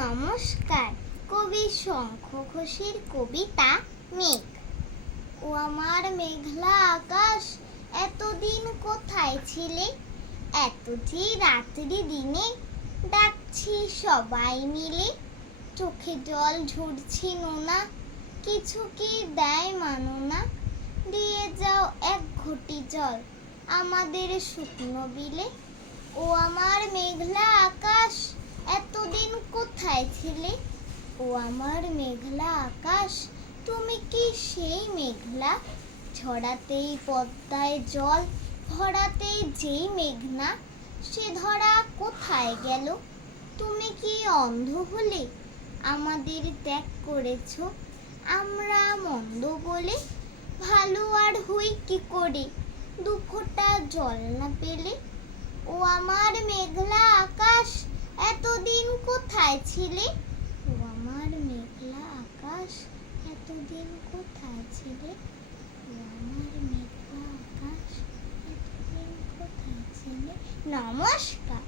নমস্কার। কবি শঙ্খ ঘোষের কবিতা মেঘ। ও আমার মেঘলা আকাশ, এতদিন কোথায় ছিলে? এত যে রাত্রি দিনে ডাকছি সবাই মিলে। চোখে জল ঝরছি নোনা, কিছু কি দেয় মানো না। দিয়ে যাও এক ঘটি জল আমাদের শুকনো বিলে। ও আমার মেঘলা আকাশ, এতদিন কোথায় ছিলে? ও আমার মেঘলা আকাশ, তুমি কি সেই মেঘলা? ঝরাতেই পদ্মায় জল, ভরাতেই যেই মেঘনা, সে ধরা কোথায় গেল? তুমি কি অন্ধ হলে আমাদের ত্যাগ করেছ? আমরা মন্দ বলে ভালো আর হই কি করে, দু ফোঁটা জল না পেলে? ও আমার মেঘলা আকাশ, এতদিন কোথায় ছিলে? ও আমার মেঘলা আকাশ, এতদিন কোথায় ছিলে? ও আমার মেঘলা আকাশ, এতদিন কোথায় ছিলে? নমস্কার।